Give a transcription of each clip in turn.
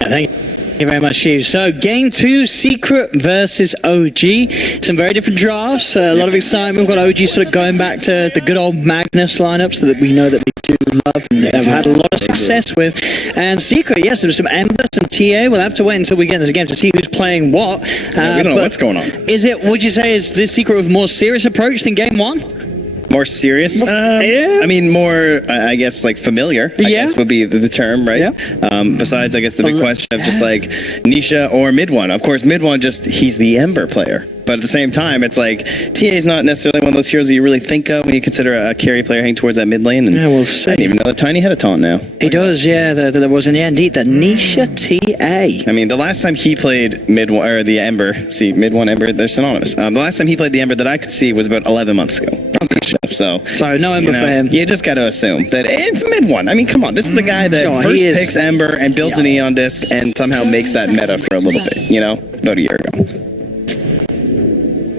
Yeah, thank you very much, Hugh. So, game 2, Secret versus OG. Some very different drafts. A lot of excitement. We've got OG sort of going back to the good old Magnus lineups that we know that we do love and have had a lot of success with. And Secret, yes, there's some Ember, some TA. We'll have to wait until we get into the game to see who's playing what. We don't know what's going on. Would you say, is this Secret with a more serious approach than game 1? More serious? Yeah. I mean, more, I guess, like familiar, I guess would be the term, right? Yeah. Besides, I guess, the big question of just like Nisha or mid one. Of course, mid one, he's the Ember player. But at the same time, it's like, TA is not necessarily one of those heroes that you really think of when you consider a carry player heading towards that mid lane. And yeah, we'll see. I didn't even know that Tiny had a taunt now. He does, yeah. There was, indeed, the Nisha TA. I mean, the last time he played mid one, or the Ember, see, mid one Ember, they're synonymous. The last time he played the Ember that I could see was about 11 months ago. So no Ember for him. You just got to assume that it's mid one. I mean, come on, this is the guy that first picks Ember and builds an Eon disc and somehow makes that meta for a little bit, about a year ago.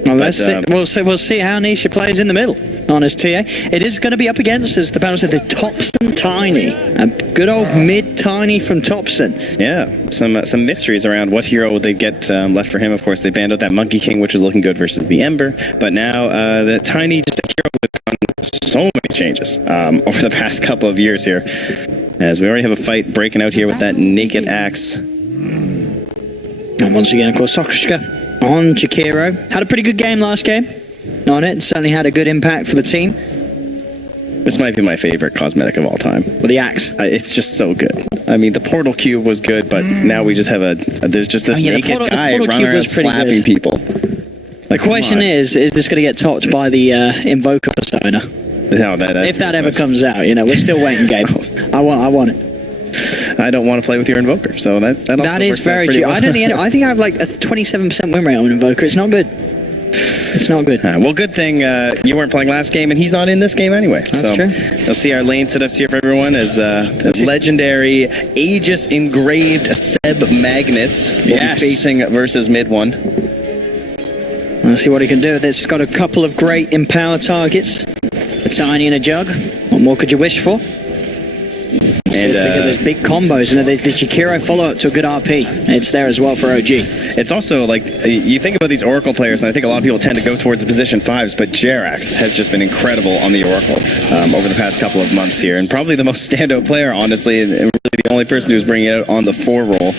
Well, let's see. We'll see how Nisha plays in the middle on his TA. It is going to be up against, as the battle said, the Topson Tiny. A good old mid Tiny from Topson. Yeah, some mysteries around what hero would they get left for him. Of course, they banned out that Monkey King, which was looking good versus the Ember. But now the Tiny, just a hero with so many changes over the past couple of years here. As we already have a fight breaking out here with that Naked Axe. And once again, of course, Sokushka on Jakiro. Had a pretty good game last game on it. Certainly had a good impact for the team. This might be my favorite cosmetic of all time. With the axe. It's just so good. I mean, the Portal Cube was good, but now we just have there's just this naked guy running around slapping people. The question is this going to get topped by the Invoker persona? No, if that ever comes out, we're still waiting, Gabe. I want it. I don't want to play with your Invoker, so that is very true. Well. I think I have like a 27% win rate on Invoker. It's not good. It's not good. Well, good thing you weren't playing last game, and he's not in this game anyway. That's true. You'll see our lane setups here for everyone as legendary Aegis engraved Seb Magnus will be facing versus mid one. Let's see what he can do. This got a couple of great empower targets. A Tiny and a Jug. What more could you wish for? And those big combos, and the Jakiro follow-up to a good RP. It's there as well for OG. It's also like, you think about these Oracle players, and I think a lot of people tend to go towards the position 5s, but Jerax has just been incredible on the Oracle over the past couple of months here, and probably the most standout player, honestly, and really the only person who's bringing it out on the 4 role.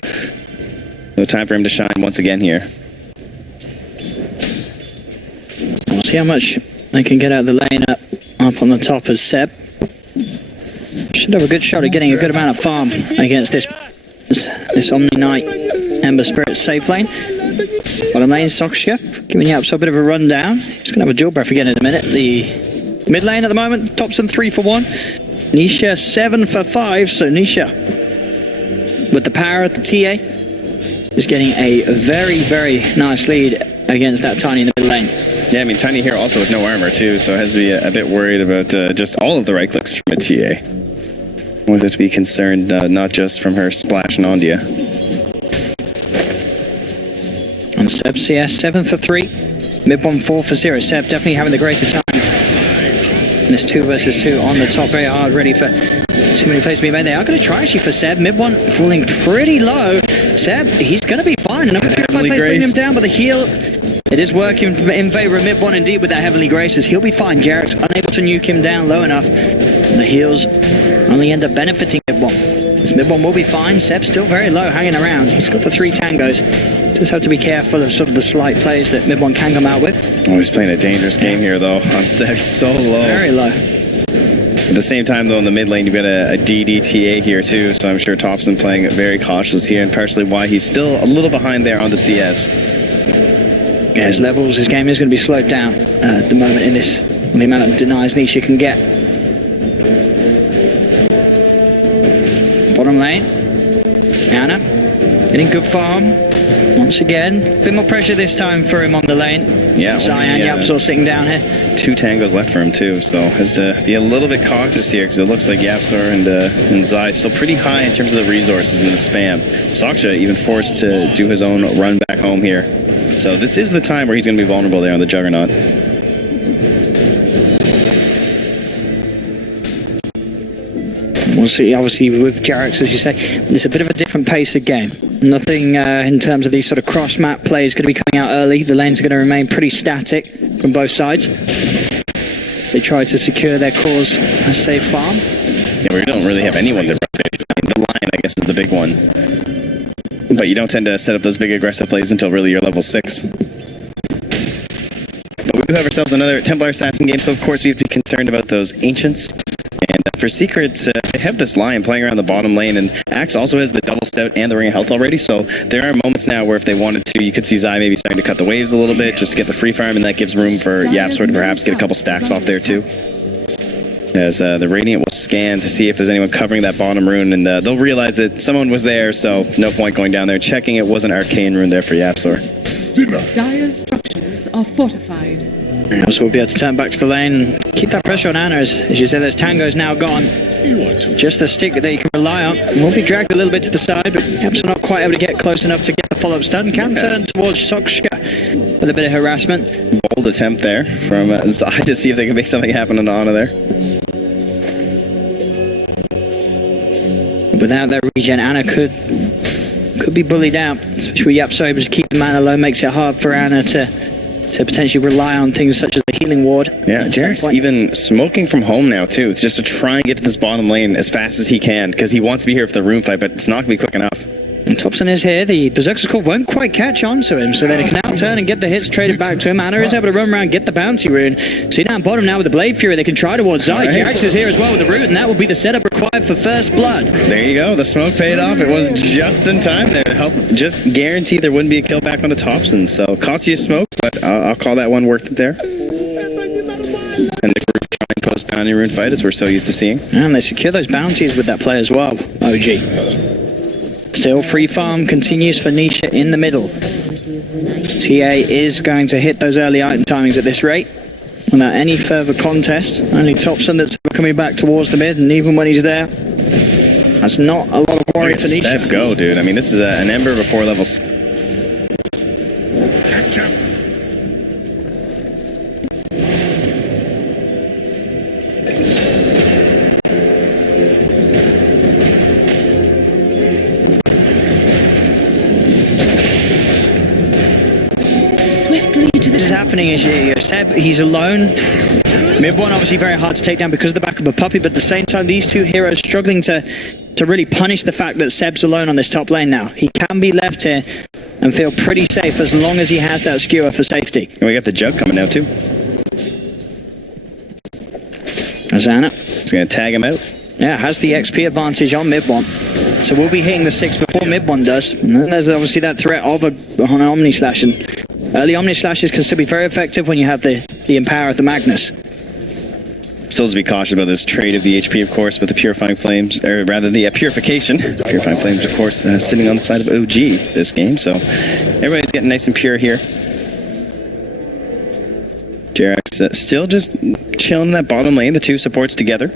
No time for him to shine once again here. We'll see how much they can get out of the lane up on the top as Seb. Should have a good shot at getting a good amount of farm against this Omni Knight Ember Spirit safe lane. Bottom lane, Soksha, giving you up so a bit of a rundown. He's going to have a dual breath again in a minute. The mid lane at the moment, Topson 3 for 1. Nisha 7 for 5, so Nisha, with the power of the TA, is getting a very, very nice lead against that Tiny in the mid lane. Yeah, I mean, Tiny here also with no armor too, so has to be a bit worried about just all of the right clicks from a TA. With it to be concerned, not just from her splashing onto you. And Seb CS 7 for 3, mid 1 4 for 0. Seb definitely having the greater time. And this 2 versus 2 on the top, very hard, ready for too many plays to be made. They are going to try actually for Seb. Mid 1 falling pretty low. Seb, he's going to be fine. Another 5 plays bringing him down, but the heal, it is working in favor of mid 1 indeed with that Heavenly Graces. He'll be fine. Jarrett's unable to nuke him down low enough. And the heals only end up benefiting mid 1. This mid 1 will be fine. Seb's still very low, hanging around. He's got the 3 tangos. Just have to be careful of sort of the slight plays that mid 1 can come out with. Oh, he's playing a dangerous game here, though. On Seb, he's so low. Very low. At the same time, though, in the mid lane, you've got a DDTA here, too. So I'm sure Topson playing very cautious here, and partially why he's still a little behind there on the CS. Yeah, his levels, his game is going to be slowed down at the moment in this, the amount of denies Nisha can get. Bottom lane, Anna getting good farm once again. A bit more pressure this time for him on the lane. Yeah, Cyan Yapsor sitting down here. 2 tangos left for him too, so has to be a little bit cautious here because it looks like Yapsor and Zai still pretty high in terms of the resources and the spam. Soksha even forced to do his own run back home here. So this is the time where he's going to be vulnerable there on the Juggernaut. We'll see, obviously, with Jarex, as you say, it's a bit of a different pace of game. Nothing in terms of these sort of cross-map plays going to be coming out early. The lanes are going to remain pretty static from both sides. They try to secure their cause a safe farm. Yeah, we don't really have anyone to rotate. The line, I guess, is the big one. But you don't tend to set up those big aggressive plays until really you're level 6. But we do have ourselves another Templar assassin game, so of course we have to be concerned about those ancients. And for secrets, they have this Lion playing around the bottom lane, and Axe also has the double stout and the ring of health already, so there are moments now where if they wanted to, you could see Zai maybe starting to cut the waves a little bit, just to get the free farm, and that gives room for YapzOr to perhaps get a couple stacks off there too. As the Radiant will scan to see if there's anyone covering that bottom rune, and they'll realize that someone was there, so no point going down there checking. It was an arcane rune there for YapzOr. Dire's structures are fortified. So we'll be able to turn back to the lane, keep that pressure on Ana, as you said, there's Tango's now gone. Just a stick that you can rely on. Will be dragged a little bit to the side, but YapzOr not quite able to get close enough to get the follow-up stun. Can turn towards Sokshka with a bit of harassment. Bold attempt there from Zai to see if they can make something happen on Ana there. Without that regen, Ana could be bullied out, especially with YapzOr able to keep the mana low, makes it hard for Ana to potentially rely on things such as the healing ward. Yeah, Jarex even smoking from home now too. It's just to try and get to this bottom lane as fast as he can, because he wants to be here for the rune fight, but it's not going to be quick enough. And Thompson is here. The Berserker's Call won't quite catch on to him, so then it can now turn and get the hits traded back to him. Ana is able to run around, get the bounty rune. See down bottom now with the Blade Fury, they can try towards Zai. Right. Jarex is here as well with the root, and that will be the setup required for first blood. There you go. The smoke paid off. It was just in time there to help just guarantee there wouldn't be a kill back on the Thompson. So cost you a smoke, but I'll call that one worth it there. And the group trying post bounty rune fight, as we're so used to seeing. And they secure those bounties with that play as well, OG. Still free farm continues for Nisha in the middle. TA is going to hit those early item timings at this rate. Without any further contest, only Thompson that's coming back towards the mid, and even when he's there, that's not a lot of worry for Nisha. Step go, dude. I mean, this is an Ember before level 6. This is happening as Seb, he's alone. Mid one obviously very hard to take down because of the back of a puppy, but at the same time these two heroes struggling to really punish the fact that Seb's alone on this top lane now. He can be left here and feel pretty safe as long as he has that skewer for safety. And we got the jug coming now too. Azana. He's going to tag him out. Yeah, has the XP advantage on mid one. So we'll be hitting the 6 before mid one does. And then there's obviously that threat of an Omni Slash. And early Omni Slashes can still be very effective when you have the Empower of the Magnus. Still to be cautious about this trade of the HP, of course, with the Purifying Flames, or rather the Purification. Purifying Flames, of course, sitting on the side of OG this game. So everybody's getting nice and pure here. Jarex still just chilling in that bottom lane, the two supports together.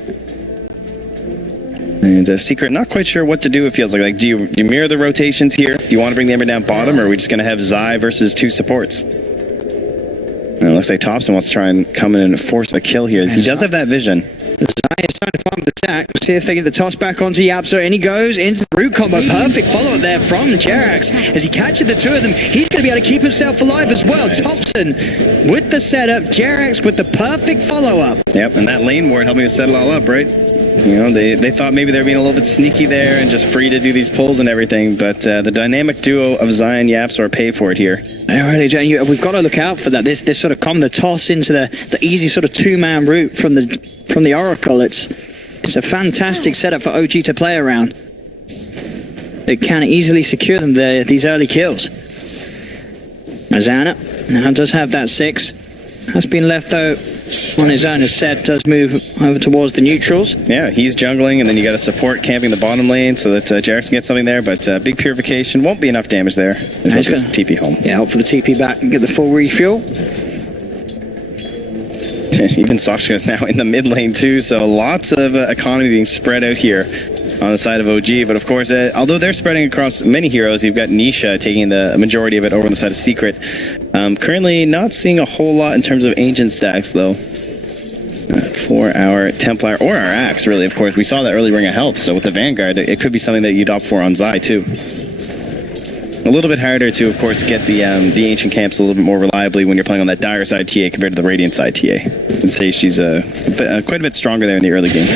And Secret, not quite sure what to do, it feels like. Do you mirror the rotations here? Do you want to bring the Ember down bottom, or are we just going to have Zai versus two supports? And it looks like Thompson wants to try and come in and force a kill here. He does have that vision. Zai is trying to farm the attack. We'll see if they get the toss back onto YapzOr, and he goes into the root combo. Perfect follow-up there from Jarex. As he catches the two of them, he's going to be able to keep himself alive as well. Nice. Thompson with the setup, Jarex with the perfect follow-up. Yep, and that lane ward helping to set it all up, right? You know, they thought maybe they were being a little bit sneaky there and just free to do these pulls and everything, but the dynamic duo of Zai and YapzOr pay for it here. Really, we've got to look out for that. This sort of the toss into the easy sort of two-man route from the Oracle. It's a fantastic setup for OG to play around. It can easily secure them these early kills. Azana now does have that 6. Has been left though on his own as Seb does move over towards the neutrals. Yeah, he's jungling, and then you got a support camping the bottom lane so that Jarex can get something there, but big purification won't be enough damage there. He's just TP home. Yeah, hope for the TP back and get the full refuel. Even Sokshka is now in the mid lane too, so lots of economy being spread out here on the side of OG, but of course, although they're spreading across many heroes, you've got Nisha taking the majority of it over on the side of Secret. Currently not seeing a whole lot in terms of ancient stacks though. for our Templar or our Axe, really, of course. We saw that early ring of health, so with the Vanguard, it could be something that you'd opt for on Zai, too. A little bit harder to, of course, get the Ancient Camps a little bit more reliably when you're playing on that Dire side TA compared to the Radiant side TA. I'd say she's quite a bit stronger there in the early game.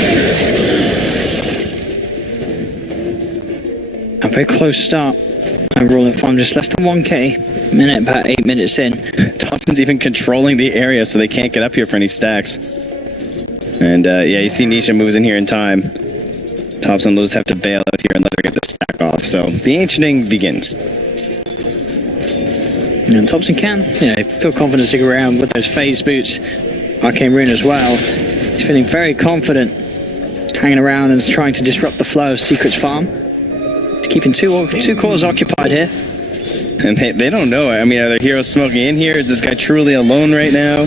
A very close start. Overall in farm, just less than 1k. Minute, about 8 minutes in. Thompson's even controlling the area so they can't get up here for any stacks. And yeah, you see Nisha moves in here in time. Thompson will just have to bail out here and let her get the stack off. So the Ancienting begins. And Thompson can, feel confident to stick around with those phase boots. Arcane Rune as well. He's feeling very confident, hanging around and trying to disrupt the flow of Secret's farm. He's keeping two cores occupied here. And they don't know. I mean, are there heroes smoking in here? Is this guy truly alone right now?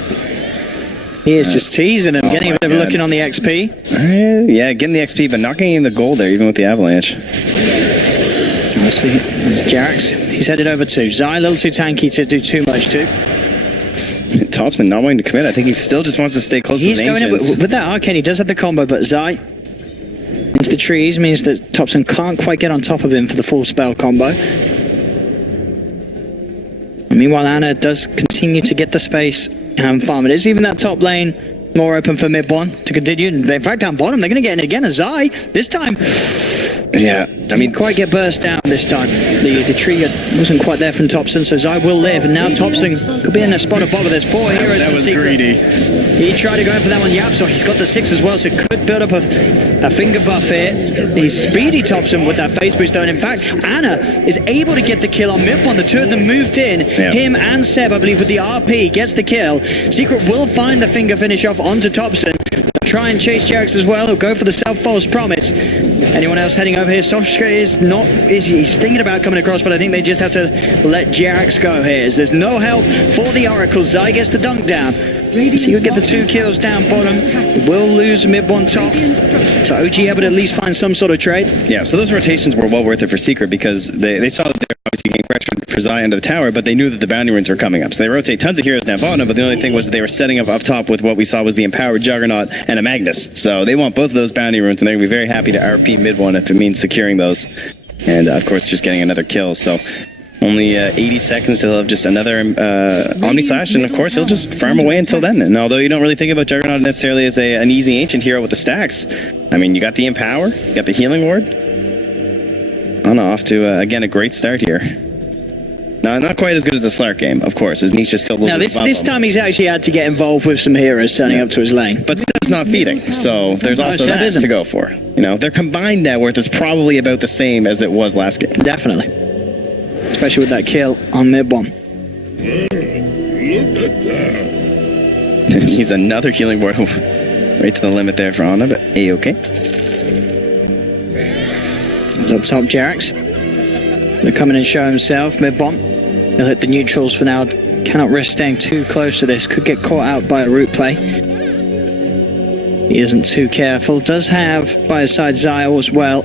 He is just teasing him, getting a bit of a look in on the XP. Yeah, getting the XP, but not getting the gold there, even with the Avalanche. Let's see. There's Jarex. He's headed over to Zai, a little too tanky to do too much too. Thompson not wanting to commit. I think he still just wants to stay close to the Ancients. He's going in with that Arcane. He does have the combo, but Zai into the trees means that Thompson can't quite get on top of him for the full spell combo. Meanwhile, Ana does continue to get the space and farm it is. Even that top lane more open for mid one to continue. In fact, down bottom, they're going to get in again as Zai. This time, yeah, I mean, quite get burst down this time. The tree wasn't quite there from Thompson, so Zai will live. And now Thompson could be in a spot above it. There's 4 heroes. That was Secret. greedy. He tried to go in for that one. Yapso, he's got the 6 as well, so could build up a finger buff here. He's speedy Thompson with that face boost though. And in fact, Ana is able to get the kill on mid one. The two of them moved in. Yeah. Him and Seb, I believe, with the RP gets the kill. Secret will find the finger finish off onto Thompson. Try and chase Jarex as well. He'll go for the self-false promise. Anyone else heading over here? Soshka he's thinking about coming across, but I think they just have to let Jarex go here. As there's no help for the Oracle. Zai gets the dunk down. So you'll get the 2 kills down bottom. Will lose mid one top. So OG able to at least find some sort of trade. Yeah, so those rotations were well worth it for Secret because they saw that they were obviously getting pressure for Zai under the tower, but they knew that the bounty runes were coming up. So they rotate tons of heroes down bottom, but the only thing was that they were setting up top with what we saw was the Empowered Juggernaut and a Magnus. So they want both of those bounty runes, and they're going to be very happy to RP mid one if it means securing those. And of course, just getting another kill. So only 80 seconds till he'll have just another Omni Slash, and of course he'll just farm away until then. And although you don't really think about Juggernaut necessarily as an easy ancient hero with the stacks, I mean, you got the Empower, you got the Healing Ward. On off to, again, a great start here. No, not quite as good as the Slark game, of course, as Nisha's still a little bit above this time he's actually had to get involved with some heroes turning up to his lane. But Seb's not feeding, so there's also that to go for. You know, their combined net worth is probably about the same as it was last game. Definitely. Especially with that kill on mid one. Look at that. He's another healing ward right to the limit there for Ana, but A-okay. Up top, Jarex. Gonna come in and show himself. Mid bomb. He'll hit the neutrals for now. Cannot risk staying too close to this. Could get caught out by a root play. He isn't too careful. Does have by his side Zai as well.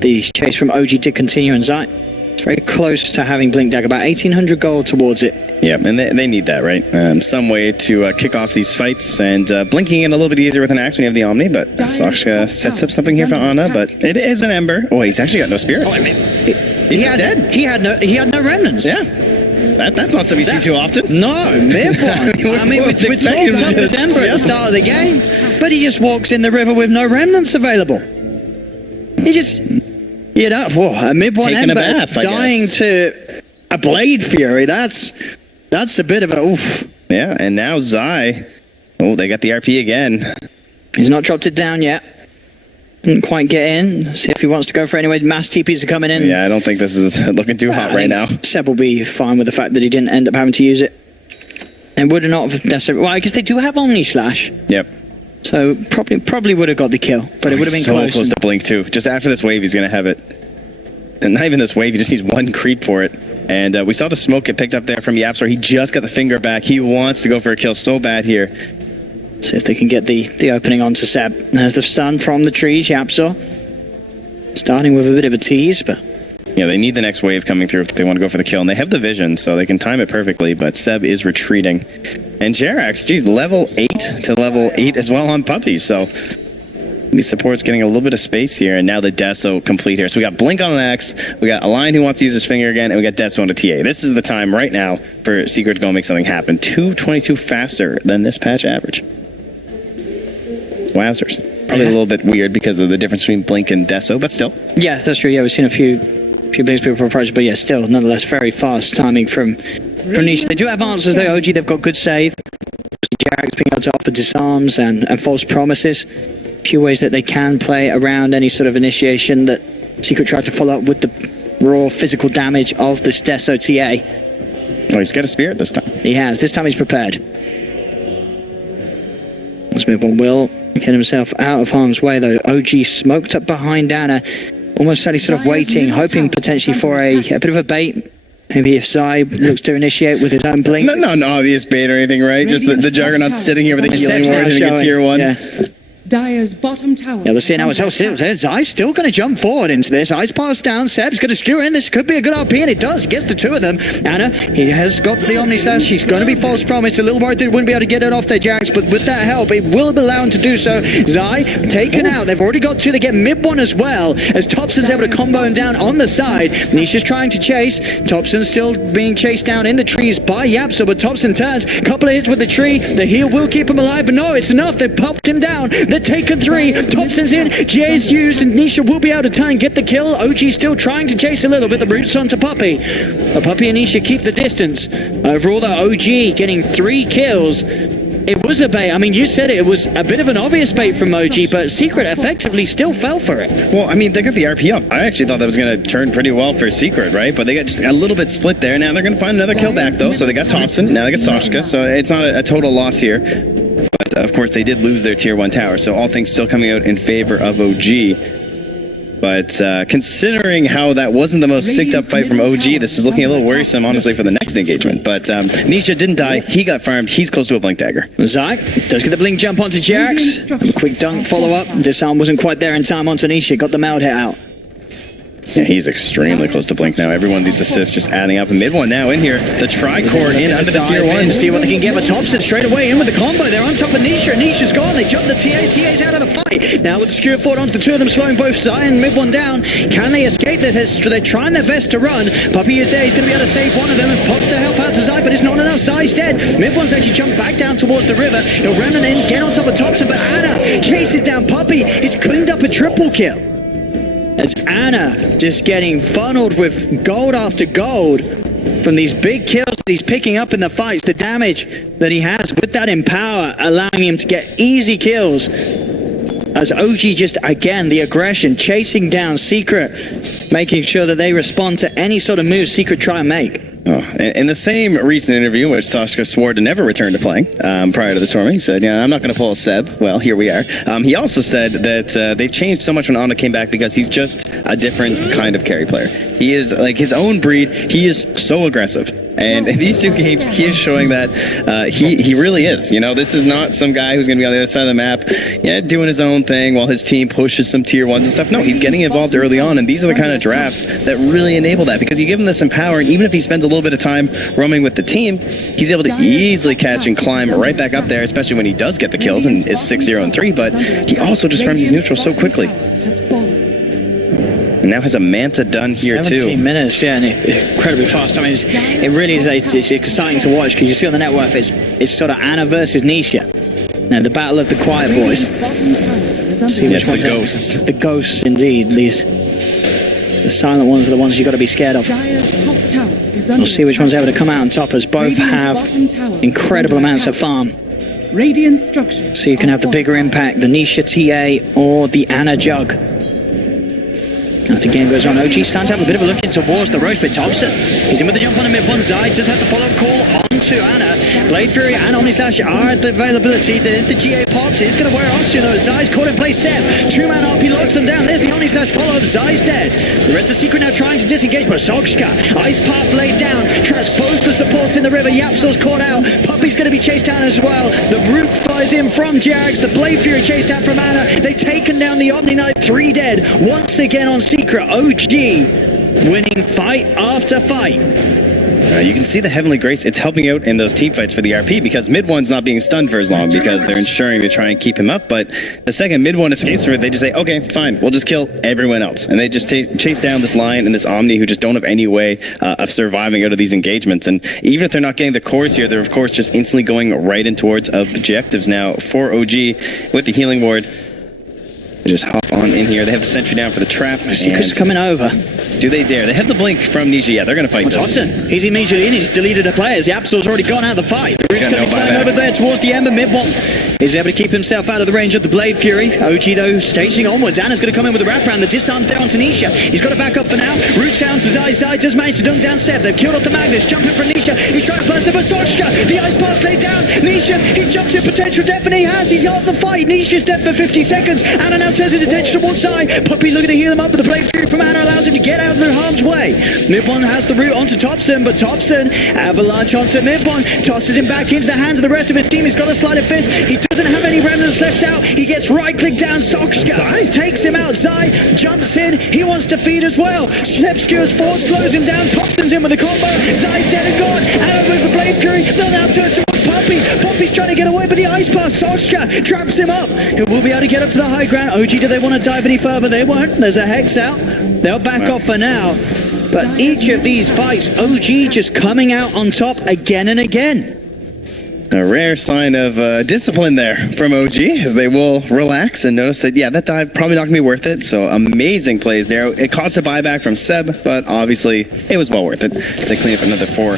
The chase from OG did continue, and Zai is very close to having Blink Dagger. About 1,800 gold towards it. Yeah, and they need that, right? Some way to kick off these fights, and blinking in a little bit easier with an axe when you have the Omni, but Soshka sets up something here for Ana, but it is an Ember. Oh, he's actually got no spirits. Oh, I mean, he's dead. He had no remnants. Yeah. That's not something you see too often. No, mid one. I mean, we talked up with Ember at the start of the game, but he just walks in the river with no remnants available. He just, a mid one Taking Ember a bath, dying to a Blade Fury. That's a bit of an oof. Yeah, and now Zai. Oh, they got the RP again. He's not dropped it down yet. Didn't quite get in. See if he wants to go for it anyway. Mass TPs are coming in. Yeah, I don't think this is looking too hot right now. Seb will be fine with the fact that he didn't end up having to use it. And would have not necessarily. Well, I guess they do have Omni Slash. Yep. So probably would have got the kill, but it would have been so close to Blink too. Just after this wave, he's going to have it. And not even this wave, he just needs one creep for it. And we saw the smoke get picked up there from Yapsor. He just got the finger back. He wants to go for a kill so bad here. See if they can get the opening onto Seb. There's the stun from the trees, Yapsor. Starting with a bit of a tease, but Yeah, they need the next wave coming through if they want to go for the kill, and they have the vision, so they can time it perfectly, but Seb is retreating. And Jerax, geez, level 8 to level 8 as well on Puppy, so the support's getting a little bit of space here, and now the Deso complete here. So we got Blink on an X, we got Align who wants to use his finger again, and we got Deso on a TA. This is the time right now for Secret to go make something happen. 222 faster than this patch average. Wowzers. Probably a little bit weird because of the difference between Blink and Deso, but still. Yeah, that's true. Yeah, we've seen a few things people approach, but yeah, still, nonetheless, very fast timing from Nisha. They do have answers though. OG, they've got good save. Jerax being able to offer disarms and false promises. A few ways that they can play around any sort of initiation that Secret tried to follow up with the raw physical damage of this Deso TA. Well, he's got a spirit this time. He has. This time he's prepared. Let's move on. Will get himself out of harm's way though. OG smoked up behind Anna, almost certainly sort of waiting, hoping potentially for a bit of a bait. Maybe if Zai looks to initiate with his own blink. Not an obvious bait or anything, right? Just the Juggernaut sitting here with the healing ward and get tier 1. Yeah. Dire's bottom tower. Yeah, let's see now. Zai's still going to jump forward into this. Eyes passed down. Seb's going to skew in. This could be a good RP, and it does. He gets the two of them. Anna, he has got the Omni Slash. She's going to be false promised. A little worried that he wouldn't be able to get it off their Jacks, but with that help, it will allow him to do so. Zai taken out. They've already got two. They get mid one as well, as Thompson's able to combo him down on the side. Nisha's trying to chase. Thompson's still being chased down in the trees by Yapso, but Thompson turns. Couple of hits with the tree. The heal will keep him alive, but no, it's enough. They've popped him down. They're taken 3. Thompson's in, Jay's used, and Nisha will be able to try and get the kill. OG still trying to chase a little bit. The roots onto Puppy. But Puppy and Nisha keep the distance. Overall, the OG getting 3 kills. It was a bait. I mean, you said it. It was a bit of an obvious bait from OG, but Secret effectively still fell for it. Well, I mean, they got the RP up. I actually thought that was going to turn pretty well for Secret, right? But they got just a little bit split there. Now they're going to find another kill back, though. So they got Thompson. Now they got Sashka. So it's not a total loss here. But, of course, they did lose their tier 1 tower. So all things still coming out in favor of OG. But considering how that wasn't the most synced up fight from OG, this is looking a little worrisome, honestly, for the next engagement. But Nisha didn't die. He got farmed. He's close to a blink dagger. Zai does get the blink jump onto Jerax. A quick dunk follow-up. Disarm wasn't quite there in time onto Nisha. Got the meld hit out. Yeah, he's extremely close to blink now. Every one of these assists just adding up. And mid one now in here. The tricore in under the tier 1. See what they can get. But Thompson straight away in with the combo. They're on top of Nisha. Nisha's gone. They jump the TA. TA's out of the fight. Now with the skewer forward onto the two of them, slowing both Zai and mid one down. Can they escape this? They're trying their best to run. Puppy is there. He's going to be able to save one of them and pops to help out to Zai, but it's not enough. Zai's dead. Mid one's actually jumped back down towards the river. He'll run in, get on top of Thompson, but Anna chases down Puppy. It's cleaned up a triple kill. As Anna just getting funneled with gold after gold from these big kills that he's picking up in the fights, the damage that he has with that Empower, allowing him to get easy kills. As OG just, again, the aggression, chasing down Secret, making sure that they respond to any sort of move Secret try and make. Oh, in the same recent interview in which Sashka swore to never return to playing prior to the storming, he said, yeah, I'm not going to pull a Seb. Well, here we are. He also said that they've changed so much when Ana came back because he's just a different kind of carry player. He is like his own breed. He is so aggressive. And in these 2 games, he is showing that he really is. You know, this is not some guy who's going to be on the other side of the map, doing his own thing while his team pushes some tier 1s and stuff. No, he's getting involved early on, and these are the kind of drafts that really enable that, because you give him this Empower, and even if he spends a little bit of time roaming with the team, he's able to easily catch and climb right back up there, especially when he does get the kills and is 6-0 and 3, but he also just farms his neutral so quickly. And now has a Manta done here 17 too. minutes, yeah, and incredibly fast. I mean, it really is it's exciting to watch, because you see on the network, it's sort of Anna versus Nisha. Now, the battle of the quiet boys. See which ones the ghosts. The ghosts, indeed. The silent ones are the ones you've got to be scared of. We'll see which one's able to come out on top, as both have incredible amounts of farm. Radiant structure. So you can have the bigger impact, the Nisha TA or the Anna Jug. As the game goes on, OG starting to have a bit of a look in towards the roast, but Thompson, he's in with the jump on the mid one side, just had the follow-up call onto Anna. Blade Fury and Omni Slash are at the availability. There's the GA pops, it's going to wear off soon though. Zai's caught in place set. 2-man RP locks them down. There's the Omni Slash follow-up. Zai's dead. The rest of Secret now trying to disengage, but Sogshka, Ice Path laid down, traps both the supports in the river. Yapso's caught out. Puppy's going to be chased down as well. The Root flies in from Jags. The Blade Fury chased down from Anna. They've taken down the Omni Knight. 3 dead. Once again on Secret. OG winning fight after fight. You can see the Heavenly Grace, it's helping out in those team fights for the RP because mid one's not being stunned for as long because they're ensuring to try and keep him up. But the second mid one escapes from it, they just say, okay, fine, we'll just kill everyone else. And they just chase down this Lion and this Omni who just don't have any way of surviving out of these engagements. And even if they're not getting the cores here, they're of course just instantly going right in towards objectives now for OG with the healing ward. They just hop on in here. They have the sentry down for the trap. Secret's coming over. Do they dare? They have the blink from Nisha. Yeah, they're going to fight this. Thompson, he's immediately in. He's deleted the players. Yapsil's already gone out of the fight. He's going to be flying over there towards the Ember. Mid-one is able to keep himself out of the range of the Blade Fury. OG, though, staging onwards. Anna's going to come in with a wraparound. The disarm's down onto Nisha. He's got to back up for now. Root sound to Zai's side. Does manage to dunk down Seb. They've killed off the Magnus. Jumping from Nisha. He's trying to burst the Basochka. The ice pass laid down. Nisha, he jumps in potential death, and he has. He's out the fight. Nisha's dead for 50 seconds. Anna now turns his attention towards Zai. Puppy looking to heal him up, but the Blade Fury from Anna allows him to get out of their harm's way. Mid-one has the route onto Thompson, but Thompson, avalanche onto Mid-one, tosses him back into the hands of the rest of his team. He's got a sleight of fist. He doesn't have any remnants left out. He gets right-click down. Soxka takes him out. Zai jumps in. He wants to feed as well. Step skewers forward, slows him down. Thompson's in with the combo. Zai's dead and gone. Anna with the Blade Fury. They'll now turn towards Puppy. Puppy's trying to get away, but the ice pass. Soxka traps him up. He will be able to get up to the high ground. OG, do they want to dive any further? They won't. There's a Hex out. They'll back off for now. But each of these fights, OG just coming out on top again and again. A rare sign of discipline there from OG as they will relax and notice that, yeah, that dive probably not going to be worth it. So amazing plays there. It cost a buyback from Seb, but obviously it was well worth it. So they clean up another 4.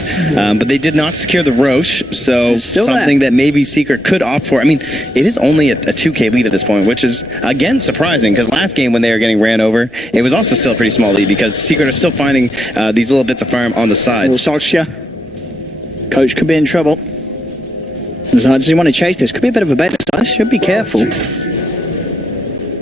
But they did not secure the Roche, so something that maybe Secret could opt for. I mean, it is only a 2K lead at this point, which is, again, surprising because last game when they were getting ran over, it was also still a pretty small lead because Secret are still finding these little bits of farm on the sides. Coach could be in trouble. Does he want to chase this? Could be a bit of a bet this time. Should be careful.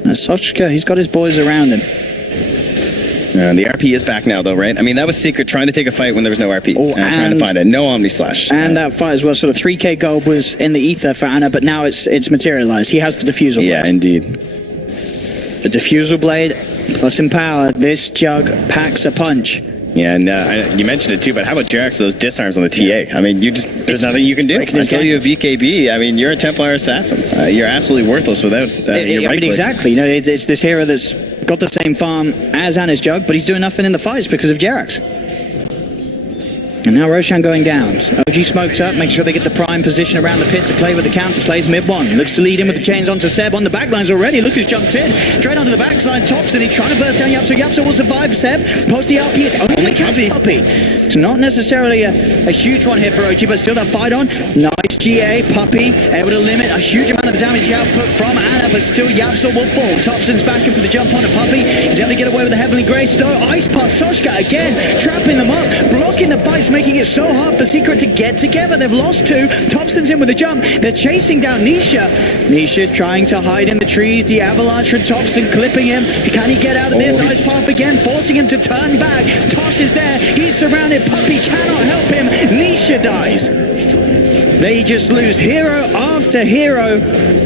Sochka, he's got his boys around him. The RP is back now, though, right? I mean, that was Secret trying to take a fight when there was no RP. Oh, and trying to find it. No Omni Slash. And that fight as well, sort of 3k gold was in the ether for Anna, but now it's materialized. He has the diffusal blade. Yeah, indeed. The diffusal blade plus in power. This jug packs a punch. Yeah, and you mentioned it too, but how about Jerax, those disarms on the TA? I mean, there's nothing you can do. Until you have VKB, I mean, you're a Templar assassin. You're absolutely worthless without your right click. Exactly. You know, it's this hero that's got the same farm as Anna's Jug, but he's doing nothing in the fights because of Jerax. And now Roshan going down. OG smokes up, making sure they get the prime position around the pit to play with the counter plays. Mid-one looks to lead in with the chains onto Seb on the backlines already. Look who's jumped in. Straight onto the backside. Thompson, he's trying to burst down Yapso. Yapso will survive Seb. Post the RP is only catching Puppy. It's not necessarily a huge one here for OG, but still that fight on. Nice GA. Puppy able to limit a huge amount of the damage output from Anna, but still Yapso will fall. Thompson's back in for the jump onto Puppy. He's able to get away with the Heavenly Grace though. Ice Pass Sochka again, trapping them up, blocking the fights, making it so hard for Secret to get together. They've lost 2. Thompson's in with a jump. They're chasing down Nisha. Nisha trying to hide in the trees. The avalanche from Thompson clipping him. Can he get out of this? Ice Path again, forcing him to turn back. Tosh is there. He's surrounded. Puppy cannot help him. Nisha dies. They just lose hero after hero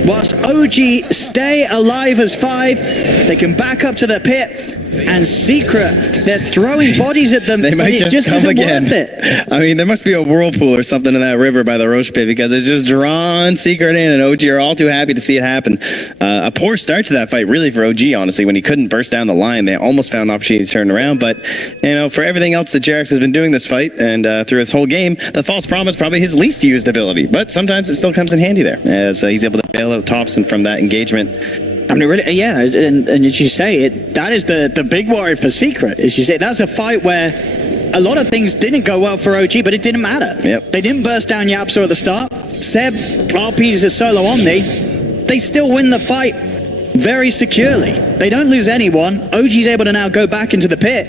whilst OG stay alive as 5. They can back up to the pit. And Secret, they're throwing bodies at them. They might just come again. Worth it. I mean, there must be a whirlpool or something in that river by the Roche pit because it's just drawn Secret in, and OG are all too happy to see it happen. A poor start to that fight, really, for OG, honestly, when he couldn't burst down the line. They almost found an opportunity to turn around, but, you know, for everything else that Jerax has been doing this fight and through this whole game, the False Promise probably his least used ability, but sometimes it still comes in handy there, as he's able to bail out Thompson from that engagement. I mean, really, yeah, and as you say, that is the big worry for Secret. As you say, that's a fight where a lot of things didn't go well for OG, but it didn't matter. Yep. They didn't burst down Yapso at the start. Seb RPs a solo Omni. They still win the fight very securely. They don't lose anyone. OG's able to now go back into the pit.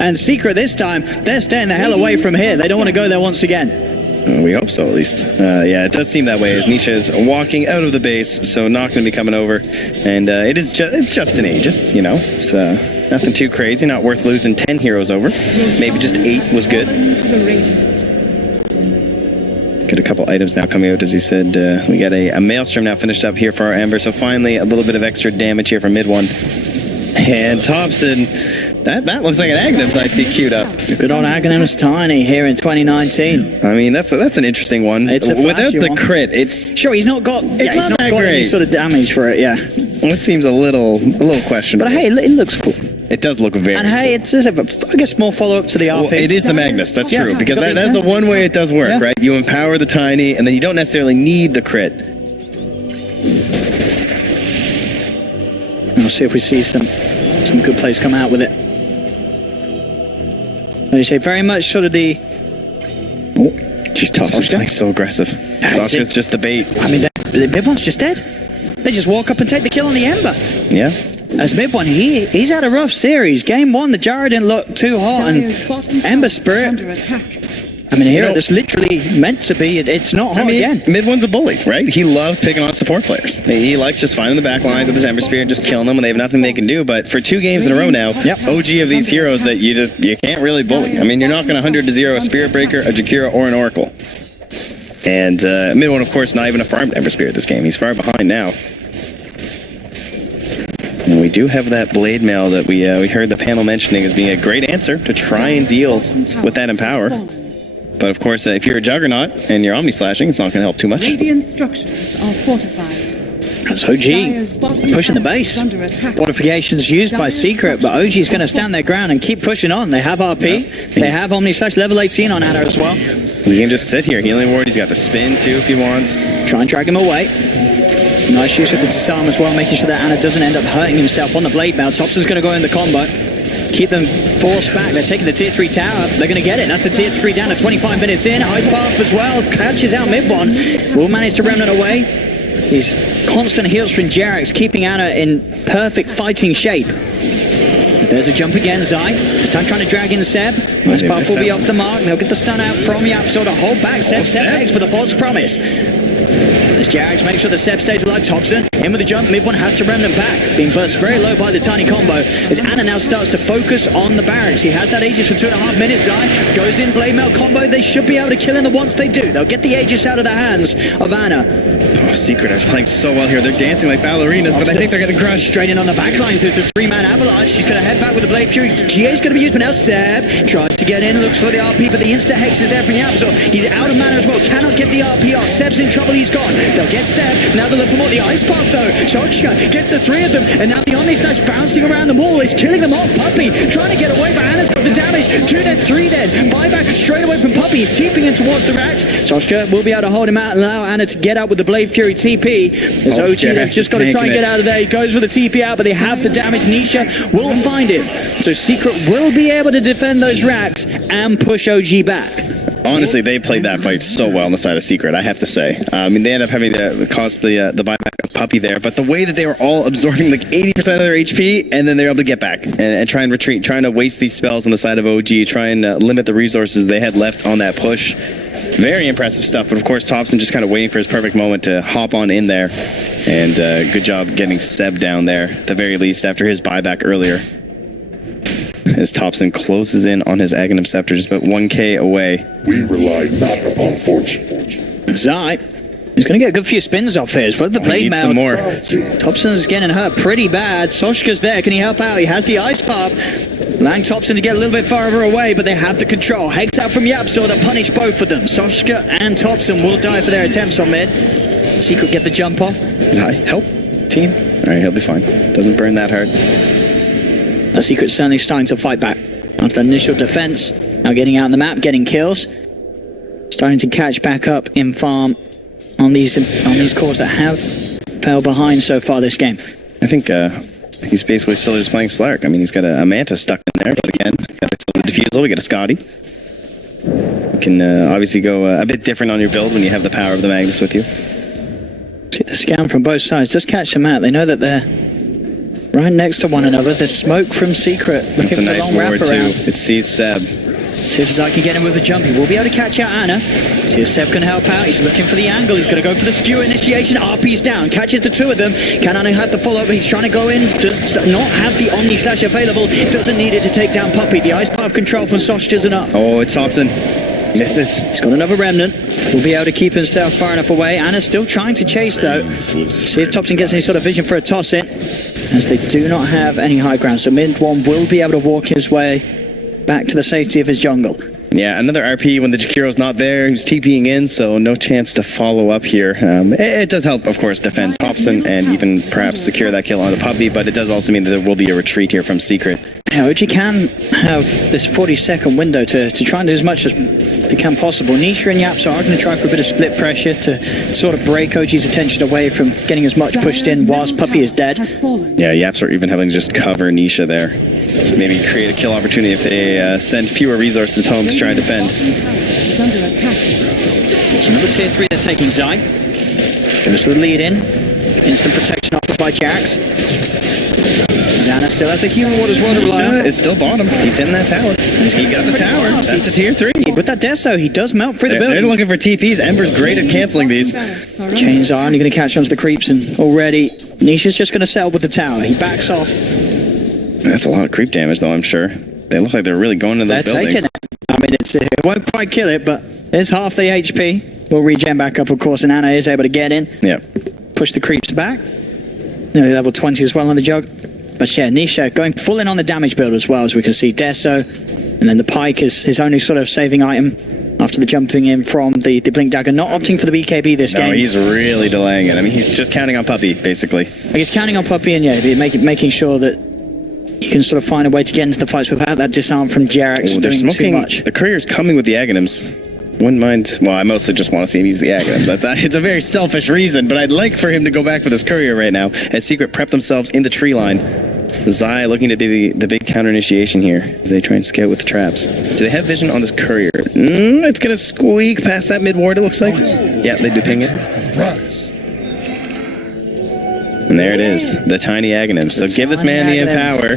And Secret this time, they're staying the hell away from here. They don't want to go there once again. We hope so, at least. Yeah, it does seem that way as Nisha is walking out of the base, so not going to be coming over. And it's just an Aegis, you know. It's nothing too crazy, not worth losing 10 heroes over. Maybe just 8 was good. Get a couple items now coming out, as he said. We got a Maelstrom now finished up here for our Ember, so finally a little bit of extra damage here from mid one. And Thompson That looks like an Agnum's I see queued up. Good old Agnum's Tiny here in 2019. I mean, that's an interesting one. It's a Without the one. crit, it's Sure, he's not got, not he's not that got any great. sort of damage for it, yeah. it seems a little questionable. But hey, it looks cool. It does look very And hey, it's I guess small follow-up to the RP. well, it is the Magnus, that's Yeah, true. Because got the that's the example. one way it does work, Yeah. right? You empower the Tiny, and then you don't necessarily need the crit. We'll see if we see some good plays come out with it. Like you say, very much sort of the... She's tough. She's playing so aggressive. Sasha's just the bait. I mean, the mid one's just dead. They just walk up and take the kill on the Ember. Yeah. As mid one, he's had a rough series. Game one, the Jara didn't look too hot, Dire's and bottom tower Ember is Spirit. under attack. I mean, here know- it's literally meant to be. It's not hot I mean, again. mid one's a bully, right? He loves picking on support players. He likes just finding the back lines with his Ember Spear and just killing them when they have nothing they can do. But for 2 games in a row now, OG of these heroes that you can't really bully. I mean, you're not going to 100-0 a Spirit Breaker, a Jakira, or an Oracle. And mid one, of course, not even a farmed Ember Spear this game. He's far behind now. And we do have that Blade Mail that we heard the panel mentioning as being a great answer to try and deal with that Empower. But of course, if you're a Juggernaut and you're Omni Slashing, it's not going to help too much. Radiant structures are fortified. That's OG pushing the base. Fortifications used by Secret, but OG's going to stand their ground and keep pushing on. They have RP. They have Omni Slash level 18 on Anna as well. He can just sit here. Healing Ward, he's got the spin too if he wants. Try and drag him away. Nice use with the disarm as well, making sure that Anna doesn't end up hurting himself on the blade mail. Thompson's going to go in the combo. Keep them forced back. They're taking the tier 3 tower. They're going to get it. That's the tier 3 down to 25 minutes in. Ice Path as well. Catches out mid one. Will manage to remnant away. These constant heals from Jerax, keeping Anna in perfect fighting shape. There's a jump again, Zai. This time trying to drag in Seb. Ice Path will be off the mark. They'll get the stun out from Yapso to hold back Seb. Seb eggs for the false promise. As Jerax makes sure the Seb stays alive, Thompson in with the jump, mid one has to remnant back, being burst very low by the tiny combo, as Anna now starts to focus on the barracks. He has that Aegis for 2.5 minutes, Zai goes in, blade mail combo, they should be able to kill him once they do. They'll get the Aegis out of the hands of Anna. Oh, Secret are playing so well here. They're dancing like ballerinas, but I think they're going to crush. Straight in on the backlines, there's the 3-man avalanche. She's going to head back with the Blade Fury. GA's going to be used, but now Seb tries to get in, looks for the RP, but the insta-hex is there from Yapso. He's out of mana as well, cannot get the RP off. Seb's in trouble, he's gone. They'll get Seb. Now they look for more. The Ice Path though. Shotshka gets the 3 of them, and now the Omni Slash bouncing around the wall is killing them off. Puppey trying to get away, but Anna's got the damage. 2 dead, 3 dead. Buyback straight away from Puppey. He's TPing in towards the racks. Shotshka will be able to hold him out and allow Anna to get out with the Blade Fury TP. There's OG, they've just got to try and get out of there. He goes for the TP out, but they have the damage. Nisha will find it. So Secret will be able to defend those racks and push OG back. Honestly, they played that fight so well on the side of Secret, I have to say. I mean, they end up having to cost the buyback of Puppey there, but the way that they were all absorbing like 80% of their HP, and then they're able to get back and try and retreat, trying to waste these spells on the side of OG, try and limit the resources they had left on that push. Very impressive stuff, but of course Thompson just kind of waiting for his perfect moment to hop on in there, and good job getting Seb down there, at the very least, after his buyback earlier. As Thompson closes in on his Aghanim Scepter, just about 1k away. We rely not upon fortune. Zai, he's going to get a good few spins off here. But the blade Needs mail. some more. Thompson's getting hurt pretty bad. Soshka's there. Can he help out? He has the Ice Path. Allowing Thompson to get a little bit farther away, but they have the control. Hex out from Yapso to punish both of them. Soshka and Thompson will die for their attempts on mid. Secret get the jump off. Zai, help, team. All right, he'll be fine. Doesn't burn that hard. The Secret's certainly starting to fight back. After initial defense, now getting out on the map, getting kills. Starting to catch back up in farm on these cores that have fell behind so far this game. I think he's basically still just playing Slark. I mean, he's got a Manta stuck in there, but again, got the Diffusal, we get a Scotty. You can obviously go a bit different on your build when you have the power of the Magnus with you. See the scan from both sides. Just catch them out. They know that they're right next to one another. There's smoke from Secret. That's a Looking for nice the long ward too. wraparound. It sees Seb. See if Zai can get him with a jump. He will be able to catch out Anna. See if Seb can help out. He's looking for the angle. He's going to go for the skewer initiation. RP's down. Catches the 2 of them. Can Anna have the follow-up? He's trying to go in. Does not have the Omni Slash available. Doesn't need it to take down Puppey. The Ice Path control from Sosh isn't up. Oh, it's Thompson. Misses. He's got another remnant. Will be able to keep himself far enough away. Anna's still trying to chase though. See if Thompson gets any sort of vision for a toss in, as they do not have any high ground. So Mid One will be able to walk his way back to the safety of his jungle. Yeah, another RP when the Jakiro's not there. He's TPing in, so no chance to follow up here. It does help, of course, defend Thompson and even perhaps secure that kill on the Puppy, but it does also mean that there will be a retreat here from Secret. Yeah, OG can have this 40-second window to try and do as much as they can possible. Nisha and Yaps are going to try for a bit of split pressure to sort of break OG's attention away from getting as much pushed in whilst Puppy is dead. Yeah, Yaps are even having to just cover Nisha there. Maybe create a kill opportunity if they send fewer resources home to try and defend. It's under attack. It's another tier 3 they're taking Zai. Goes for the lead in. Instant protection offered by Jax. Anna still has the human waters world to rely on. Is still bottom. He's in that tower. He got the tower. That's a tier 3. With that Deso, he does melt through the building. They're looking for TPs. Ember's great at cancelling these. Chains are only going to catch onto the creeps, and already Nisha's just going to settle with the tower. He backs off. That's a lot of creep damage, though, I'm sure. They look like they're really going into those buildings. Taking it. I mean, it won't quite kill it, but it's half the HP. Will regen back up, of course, and Anna is able to get in. Yeah. Push the creeps back. Nearly level 20 as well on the jug. But yeah, Nisha going full in on the damage build as well, as we can see. Deso, and then the Pike is his only sort of saving item after the jumping in from the Blink Dagger. Not opting for the BKB this game. No, he's really delaying it. I mean, he's just counting on Puppy, basically. He's counting on Puppy, and yeah, making sure that he can sort of find a way to get into the fights without that disarm from Jerax doing too much. The courier's coming with the Aghanims. Wouldn't mind. Well, I mostly just want to see him use the Aghanims. It's a very selfish reason, but I'd like for him to go back with his courier right now, as Secret prep themselves in the tree line. Zai looking to be the big counter initiation here as they try and scout with the traps. Do they have vision on this courier? It's going to squeak past that mid ward, it looks like. Yeah, they do ping it. And there it is, the tiny Aghanims. So give this man the empower.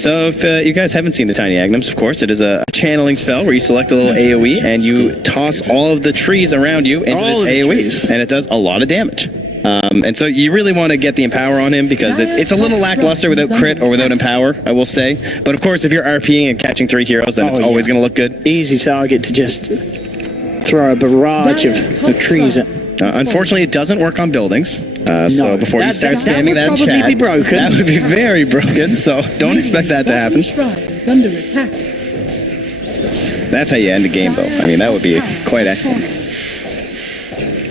So if you guys haven't seen the Tiny Aghanims, of course, it is a channeling spell where you select a little AoE and you toss all of the trees around you into this AoE, and it does a lot of damage. And so you really want to get the empower on him because it's a little lackluster without crit or without empower, I will say. But of course, if you're RPing and catching 3 heroes, then it's always going to look good. Easy target to just throw a barrage of trees at. Unfortunately, it doesn't work on buildings. So before you start spamming that chat, be broken. that would be very broken. So don't expect that to happen. Is under attack. That's how you end a game, though. I mean, that would be quite excellent.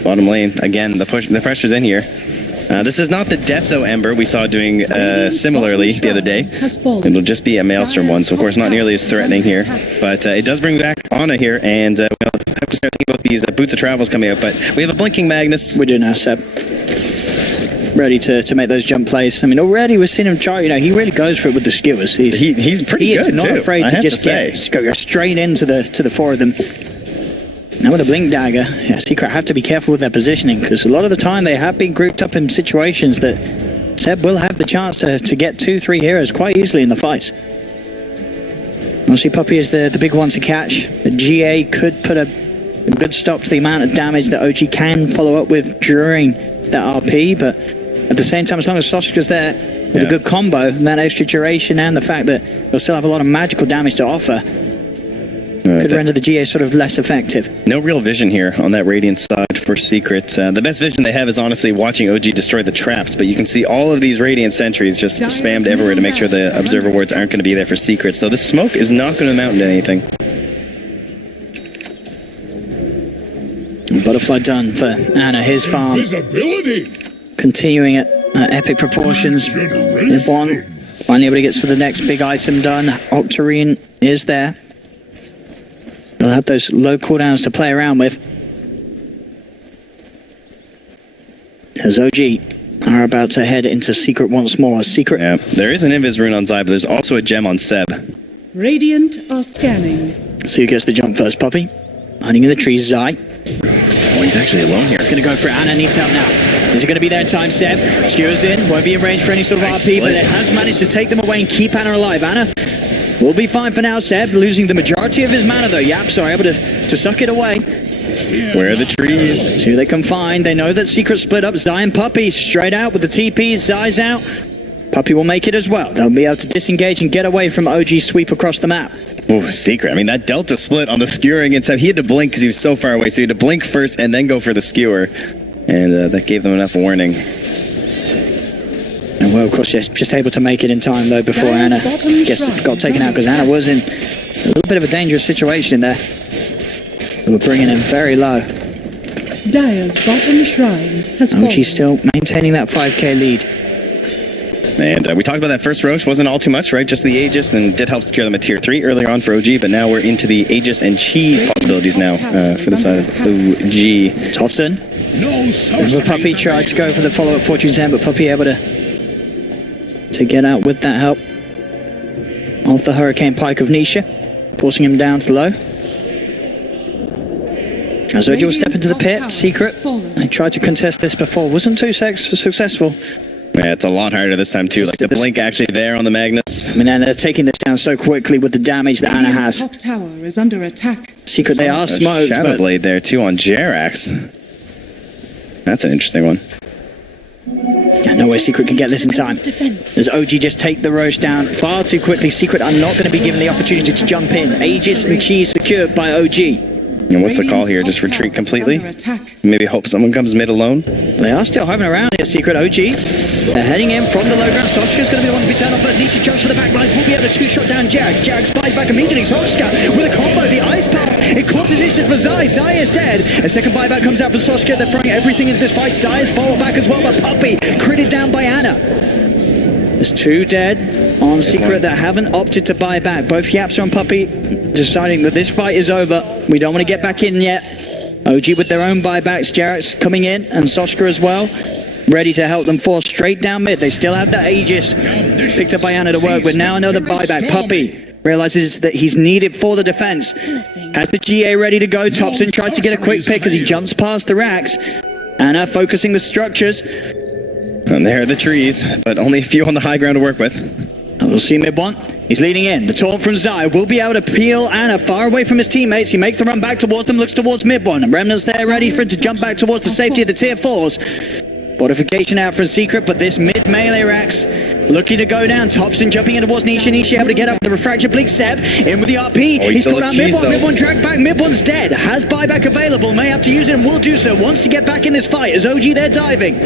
Bottom lane again. The pressure's in here. This is not the Deso Ember we saw doing similarly the other day. It'll just be a Maelstrom one, so of course not nearly as threatening here. But it does bring back Ana here, and we'll have to start thinking about these Boots of Travels coming out. But we have a Blinking Magnus. We do now, Seb. Ready to make those jump plays. I mean, already we've seen him try. You know, he really goes for it with the skewers. He's pretty good. He is not afraid to just go straight into the 4 of them. Now with the Blink Dagger, yeah, Secret have to be careful with their positioning because a lot of the time they have been grouped up in situations that Seb will have the chance to get 2-3 heroes quite easily in the fights. Obviously, Puppy is the big one to catch. The GA could put a good stop to the amount of damage that OG can follow up with during that RP, but at the same time, as long as Soska's there with a good combo, and that extra duration and the fact that they'll still have a lot of magical damage to offer, could render the GA sort of less effective. No real vision here on that Radiant side for Secret. The best vision they have is honestly watching OG destroy the traps, but you can see all of these Radiant sentries just spammed everywhere to make sure the Observer wards aren't going to be there for Secret. So the smoke is not going to amount to anything. Butterfly done for Anna, his farm. Visibility. Continuing at epic proportions. One finally able to get to the next big item done. Octarine is there. They'll have those low cooldowns to play around with. As OG are about to head into Secret once more. Secret. Yeah, there is an Invis rune on Zai, but there's also a gem on Seb. Radiant are scanning. So who gets the jump first, Puppy? Hiding in the trees, Zai. Oh, he's actually alone here. He's going to go for it. Anna needs help now. Is it going to be there in time, Seb? Skewers in. Won't be in range for any sort of RP, but it has managed to take them away and keep Anna alive. Anna will be fine for now, Seb. Losing the majority of his mana, though. Yaps are able to suck it away. Where are the trees? See who they can find. They know that Secret split up. Zai and Puppy straight out with the TPs. Zai's out. Puppy will make it as well. They'll be able to disengage and get away from OG's sweep across the map. Ooh, Secret. I mean, that Delta split on the skewer against him. He had to blink because he was so far away. So he had to blink first and then go for the skewer. And that gave them enough warning. And well, of course, just able to make it in time, though, before Anna got taken out, because Anna was in a little bit of a dangerous situation there. We were bringing him very low. Dire's bottom shrine has fallen. She's still maintaining that 5k lead. And we talked about that first Roche. Wasn't all too much, right? Just the Aegis, and did help secure them a tier 3 earlier on for OG, but now we're into the Aegis and cheese possibilities now for the side of OG. Thompson. The Puppey tried to go for the follow-up Fortune's End, but Puppey able to get out with that help of the Hurricane Pike of Nisha, forcing him down to low. As OG will step into the pit, Secret. They tried to contest this before, wasn't too successful. Yeah, it's a lot harder this time too. Like the blink actually there on the Magnus. I mean, and they're taking this down so quickly with the damage that Anna has. Top tower is under attack. Secret, they are smoked. Shadow Blade there too on Jerax. That's an interesting one. No way Secret can get this in time. As OG just take the Roche down far too quickly. Secret are not going to be given the opportunity to jump in. Aegis and cheese secured by OG. And what's the call here? Just retreat completely? Maybe hope someone comes mid alone? They are still hovering around here, Secret. OG. They're heading in from the low ground. Soshka's going to be the one to be turned off first. Nisha jumps for the back lines. Will be able to two-shot down Jax. Jax spies back immediately. Soshka with a combo. The ice path. It caught position for Zai. Zai is dead. A second buyback comes out from Soshka. They're throwing everything into this fight. Zai is bowled back as well, but Puppey critted down by Anna. There's two dead on Secret that haven't opted to buy back. Both Yapsa and Puppey deciding that this fight is over. We don't want to get back in yet. OG with their own buybacks. Jarrett's coming in, and Soshka as well, ready to help them force straight down mid. They still have the Aegis picked up by Anna to work with. Now another buyback. Puppey realizes that he's needed for the defense. Has the GA ready to go. Thompson tries to get a quick pick as he jumps past the racks. Anna focusing the structures. And there are the trees, but only a few on the high ground to work with. We'll see mid one. He's leading in. The taunt from Zai will be able to peel Anna far away from his teammates. He makes the run back towards them, looks towards mid one. And Remnant's there ready for him to jump back towards the safety of the tier 4s. Fortification out for a Secret, but this mid melee racks looking to go down. Thompson jumping in towards Nisha. Nisha able to get up the refractor blink. Seb in with the RP. He's pulled out mid one. Mid one dragged back. Mid one's dead. Has buyback available. May have to use it and will do so. Wants to get back in this fight. As OG there diving.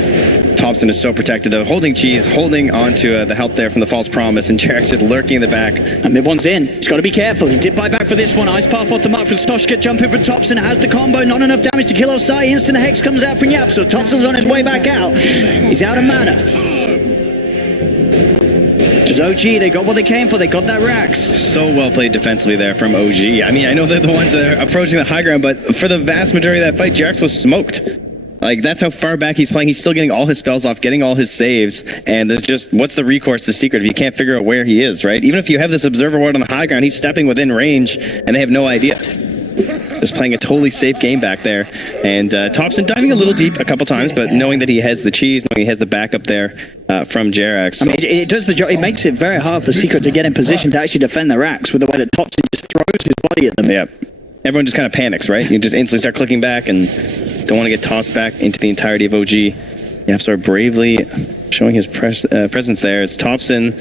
Thompson is so protected though. Holding cheese, holding onto the help there from the false promise, and Jerax just lurking in the back. And mid one's in. He's got to be careful. He did buy back for this one. Ice path off the mark from Stoshka. Jumping from Thompson. Has the combo. Not enough damage to kill Osai. Instant hex comes out from Yap. So Thompson's on his way back out. He's out of mana. Just OG, they got what they came for. They got that Rax. So well played defensively there from OG. I mean, I know they're the ones that are approaching the high ground, but for the vast majority of that fight, Jerax was smoked. Like, that's how far back he's playing. He's still getting all his spells off, getting all his saves, and there's just, what's the recourse to Secret if you can't figure out where he is, right? Even if you have this Observer Ward on the high ground, he's stepping within range, and they have no idea. Just playing a totally safe game back there. And Thompson diving a little deep a couple times, but knowing that he has the cheese, knowing he has the backup there from Jerax. So. I mean, it does the job. It makes it very hard for Secret to get in position to actually defend the racks with the way that Thompson just throws his body at them. Yeah. Everyone just kind of panics, right? You just instantly start clicking back and don't want to get tossed back into the entirety of OG. Yapsar bravely showing his presence there as Thompson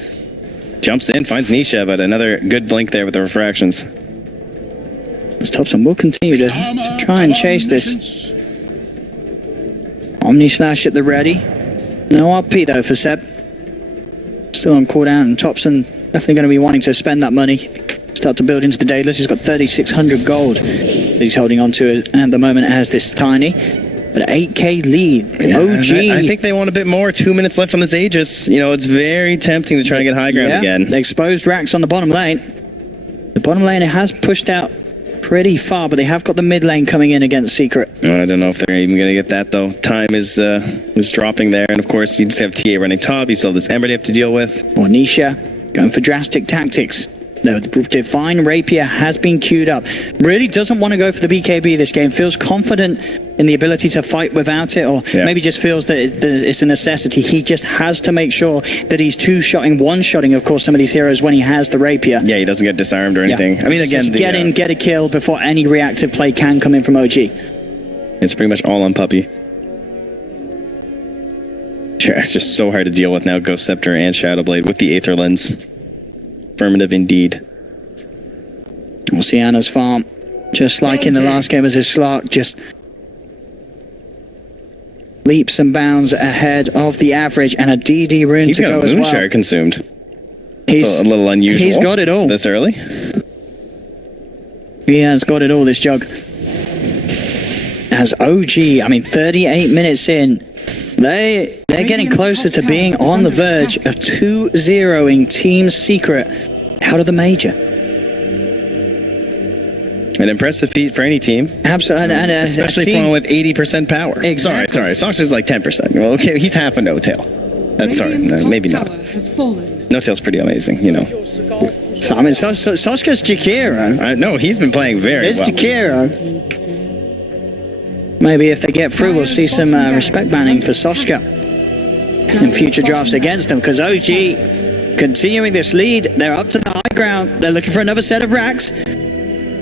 jumps in, finds Nisha, but another good blink there with the refractions. As Thompson will continue to try and chase this. Omni Slash at the ready. No RP though for Seb. Still on cooldown, and Thompson definitely going to be wanting to spend that money. Start to build into the dayless. He's got 3,600 gold that he's holding on to at the moment as this tiny. But an 8k lead. Yeah, OG. I think they want a bit more. 2 minutes left on this Aegis. You know, it's very tempting to try and get high ground again. They exposed racks on the bottom lane. The bottom lane has pushed out pretty far, but they have got the mid lane coming in against Secret. I don't know if they're even going to get that, though. Time is dropping there. And, of course, you just have TA running top. You still have this Ember you have to deal with. Or Nisha going for drastic tactics. No, the Divine Rapier has been queued up. Really doesn't want to go for the BKB this game. Feels confident in the ability to fight without it, or maybe just feels that it's a necessity. He just has to make sure that he's two-shotting, one-shotting, of course, some of these heroes when he has the Rapier. Yeah, he doesn't get disarmed or anything. I mean, again... Get in, get a kill before any reactive play can come in from OG. It's pretty much all on Puppey. It's just so hard to deal with now. Ghost Scepter and Shadow Blade with the Aether Lens. Affirmative indeed. Oceana's farm, just like in the last game as his Slark, just leaps and bounds ahead of the average, and a DD rune He's to go got as Moonshare well. consumed. He's a little unusual. He's got it all. This early? He has got it all, this Jug. As OG, I mean, 38 minutes in, they're getting closer to being on the verge of 2-0ing Team Secret out of the major. An impressive feat for any team. Absolutely. And especially for one with 80% power. Exactly. Sorry. Sasha's like 10%. Well, okay, he's half a no-tail. Sorry, no, maybe not. No-tail's pretty amazing, you know. So, I mean, Sasha's Jakiro. No, he's been playing very It's well. Jakiro. Maybe if they get through, we'll see some respect banning for Soska in future drafts against them, because OG continuing this lead. They're up to the high ground. They're looking for another set of racks.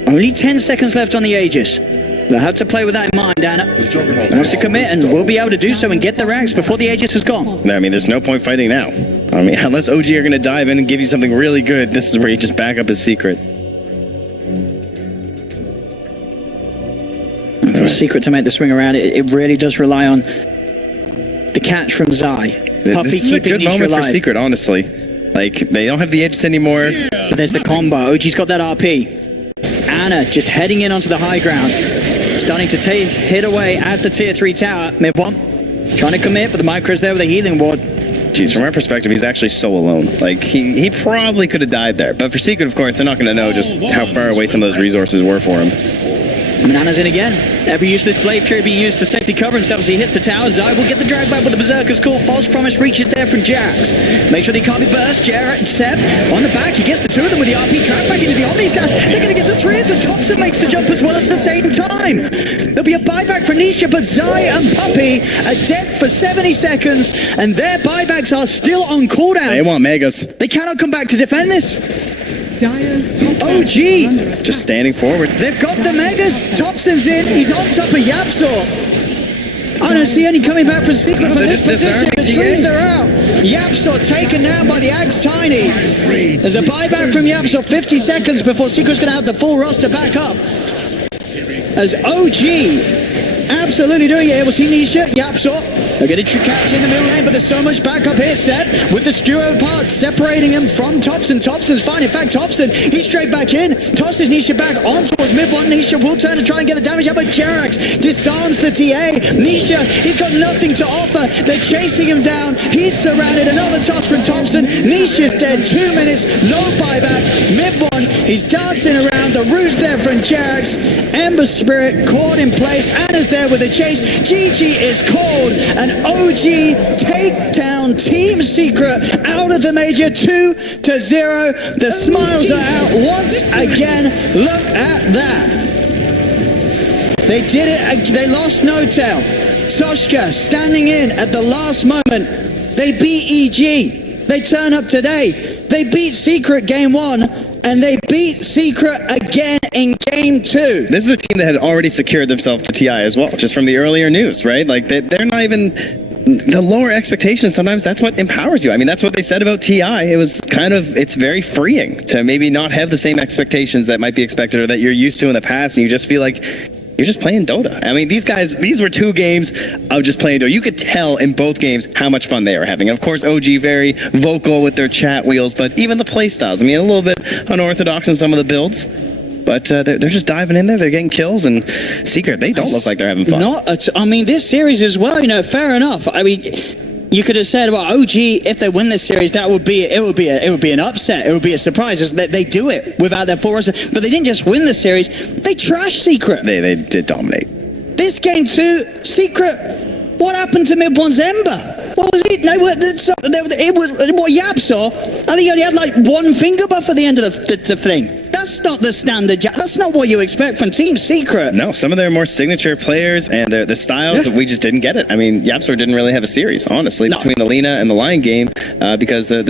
Only 10 seconds left on the Aegis. They'll have to play with that in mind, Anna. He wants to commit, and we'll be able to do so and get the racks before the Aegis is gone. I mean, there's no point fighting now. I mean, unless OG are going to dive in and give you something really good, this is where you just back up his secret. For Secret to make the swing around, it really does rely on the catch from Zai. Puppy This is a good moment for Secret, honestly. Like, they don't have the Aegis anymore. But there's the combo. OG's got that RP. Anna just heading in onto the high ground. Starting to hit away at the tier 3 tower. Mid one. Trying to commit, but the micro's there with a healing ward. Jeez, from our perspective, he's actually so alone. Like, he probably could have died there. But for Secret, of course, they're not going to know just how far away some of those resources were for him. Anna's in again. Every use of this Blade Fury being used to safely cover himself as he hits the tower. Zai will get the drag back with the Berserker's Call. False Promise reaches there from Jax. Make sure they can't be burst. Seb on the back. He gets the two of them with the RP. Drag back into the Omni Slash. They're going to get the three of them. Thompson makes the jump as well at the same time. There'll be a buyback for Nisha, but Zai and Puppy are dead for 70 seconds, and their buybacks are still on cooldown. They want Megas. They cannot come back to defend this. OG just standing forward. They've got the Megas. Thompson's in. He's on top of Yapsor. I don't see any coming back from Secret from this position. The trees are out. Yapsor taken down by the Axe Tiny. There's a buyback from Yapsor. 50 seconds before Secret's going to have the full roster back up. As OG absolutely doing it. We'll see Nisha, Yapsor. They're getting to catch in the middle lane, but there's so much backup here. Set with the skewer apart, separating him from Thompson. Thompson's fine. In fact, Thompson, he's straight back in. Tosses Nisha back on towards mid one. Nisha will turn to try and get the damage out, but Jerax disarms the TA. Nisha, he's got nothing to offer. They're chasing him down. He's surrounded. Another toss from Thompson. Nisha's dead. 2 minutes. No buyback. Mid one. He's dancing around. The root's there from Jerax. Ember Spirit caught in place. Anna's there with a chase. GG is called. And OG take down Team Secret out of the major 2-0. The smiles are out once again. Look at that. They did it. They lost No Tail. Soshka standing in at the last moment. They beat EG. They turn up today. They beat Secret game 1. And they beat Secret again in game 2. This is a team that had already secured themselves to TI as well, just from the earlier news, right? Like, they're not even... The lower expectations, sometimes that's what empowers you. I mean, that's what they said about TI. It was kind of... It's very freeing to maybe not have the same expectations that might be expected or that you're used to in the past, and you just feel like... You're just playing Dota. I mean, these guys, these were 2 games of just playing Dota. You could tell in both games how much fun they were having. And of course, OG very vocal with their chat wheels, but even the play styles. I mean, a little bit unorthodox in some of the builds, but they're just diving in there. They're getting kills, and Secret, they don't look like they're having fun. I mean, this series as well, you know, fair enough. I mean, you could have said, well, OG, if they win this series, it would be an upset. It would be a surprise. They do it without their full roster. But they didn't just win the series. They trashed Secret. They did dominate. This game 2, Secret, what happened to mid one's Ember? What was it? It was what Yapsor. I think he only had like 1 finger buff at the end of the thing. That's not the standard. That's not what you expect from Team Secret. No, some of their more signature players and the styles, we just didn't get it. I mean, Yapsor didn't really have a series, honestly, between the Lina and the Lion game, because the